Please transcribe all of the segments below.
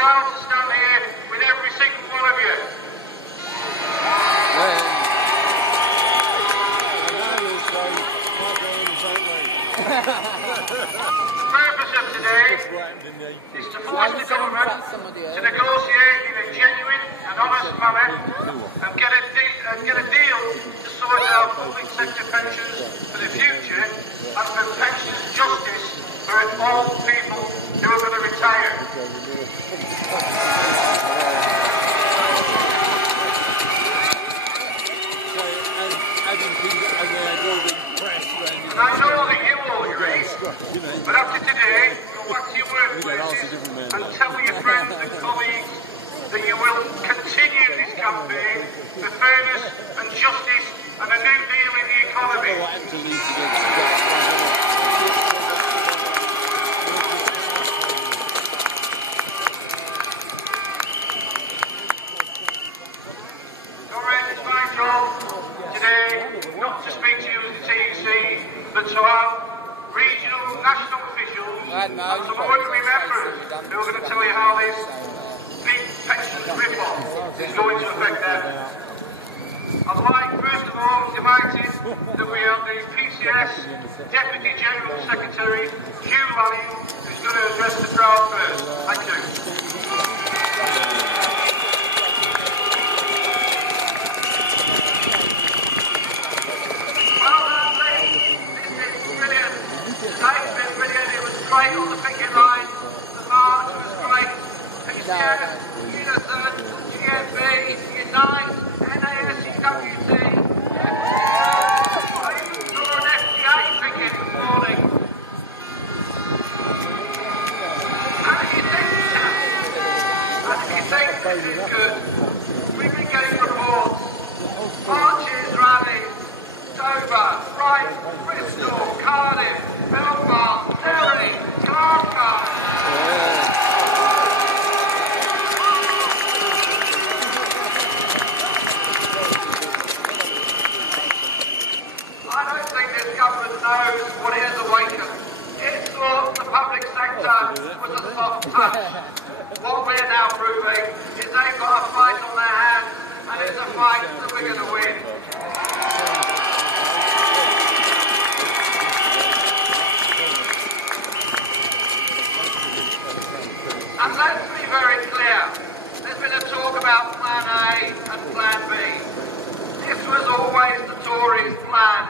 proud to stand here with every single one of you. The purpose of today is to force the government to negotiate in a genuine and honest manner and get a deal to sort out public sector pensions for the future and for pension justice for all people who are going to retire. And I know that you all agree, but after today, go back to your workplaces and tell your friends and colleagues that you will continue this campaign for fairness and justice and a new deal in the economy. Comrades, it's my job today not to speak to you as a TUC, but to our regional, national officials and some ordinary members who are going to tell you how this big pensions rip-off is going to affect them. I'd like, first of all, delighted that we have the PCS Deputy General Secretary, Hugh Lanning, who's going to address the crowd first. Thank you. Great on the picket line, the march was great, PCS, Unison, GMB, Unite, NAS, EWT, I even saw an FTA picket this morning. How do you think this is good? We've been getting reports, marches, rallies, Dover, Brighton, Bristol, Cardiff, Belfast, Derry, Glasgow. I don't think this government knows what it has awakened. It thought the public sector was a soft touch. What we're now proving is they've got a fight on their hands, and it's a fight that we're going to win. And let's be very clear, there's been a talk about Plan A and Plan B. This was always the Tories' plan.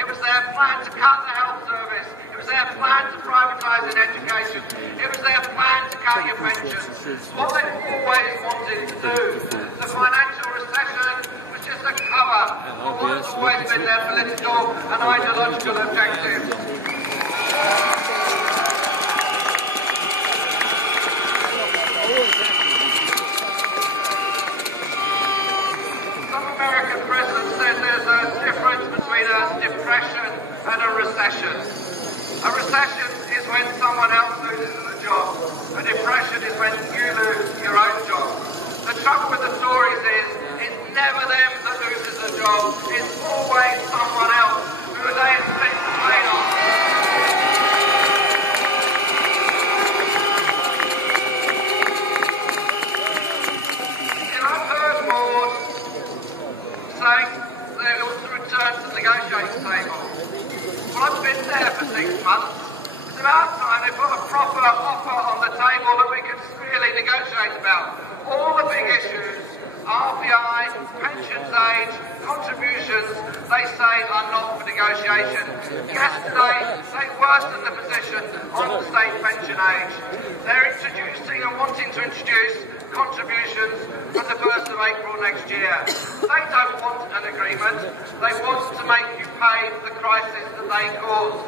It was their plan to cut the health service. It was their plan to privatise in education. It was their plan to cut your pensions. What they always wanted to do. The financial recession was just a cover for what's always been their political and ideological objectives. American president said there's a difference between a depression and a recession. A recession is when someone else loses a job. A depression is when you lose your own job. The trouble with the Tories is it's never them that loses a job. It's always someone else who they inflict the pain on. They ought to return to the negotiating table. Well, I've been there for 6 months. It's about time they put a proper offer on the table that we can really negotiate about. All the big issues, RPI, pensions age, contributions, they say are not for negotiation. Yesterday, they worsened the position on the state pension age. They're introducing and wanting to introduce contributions from the 1st of April next year. They don't want an agreement. They want to make you pay for the crisis that they caused.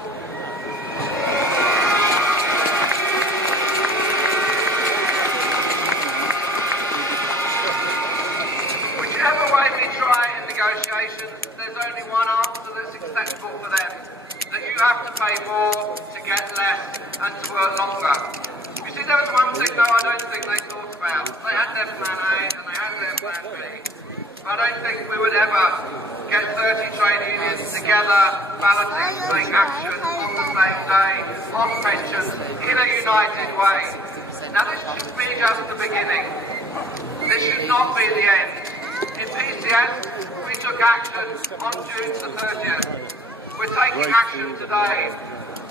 Whichever way we try in negotiations, there's only one answer that's acceptable for them. That you have to pay more to get less and to work longer. You see, there was one thing, though, I don't think they thought about. They had their Plan A and they had their Plan B. I don't think we would ever get 30 trade unions together balloting to take action on the same day on pensions in a united way. Now this should be just the beginning. This should not be the end. In PCS, we took action on June the 30th. We're taking action today.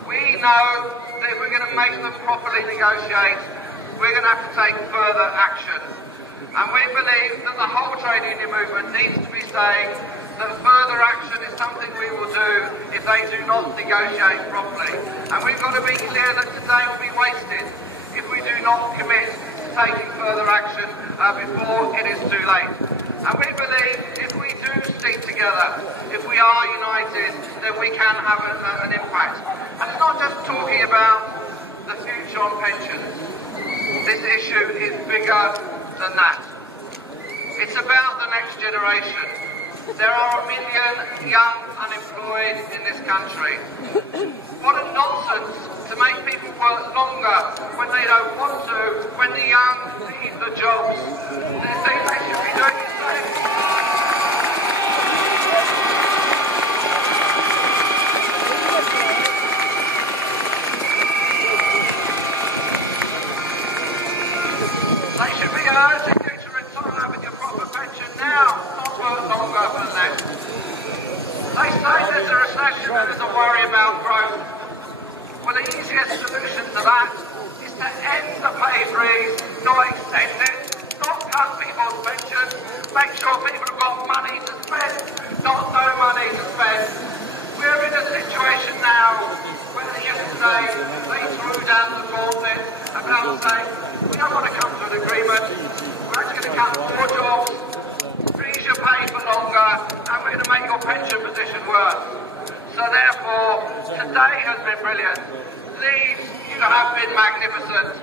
We know that if we're going to make them properly negotiate, we're going to have to take further action. And we believe that the whole trade union movement needs to be saying that further action is something we will do if they do not negotiate properly. And we've got to be clear that today will be wasted if we do not commit to taking further action before it is too late. And we believe if we do stick together, if we are united, then we can have an impact. And it's not just talking about the future on pensions. This issue is bigger than that. It's about the next generation. There are 1 million young unemployed in this country. What a nonsense to make people work longer when they don't want to, when the young need the jobs. They think they should be doing the same. They should be urging you to retire with your proper pension now, not work longer than that. They say there's a recession and there's a worry about growth. Well, the easiest solution to that is to end the pay freeze, not extend it, not cut people's pensions, make sure people have got money to spend, not no money to spend. We're in a situation now where yesterday they threw down the gauntlet about saying, we don't want to come to an agreement, we're actually going to cut more jobs, freeze your pay for longer, and we're going to make your pension position worse. So therefore, today has been brilliant. Leeds, you have been magnificent.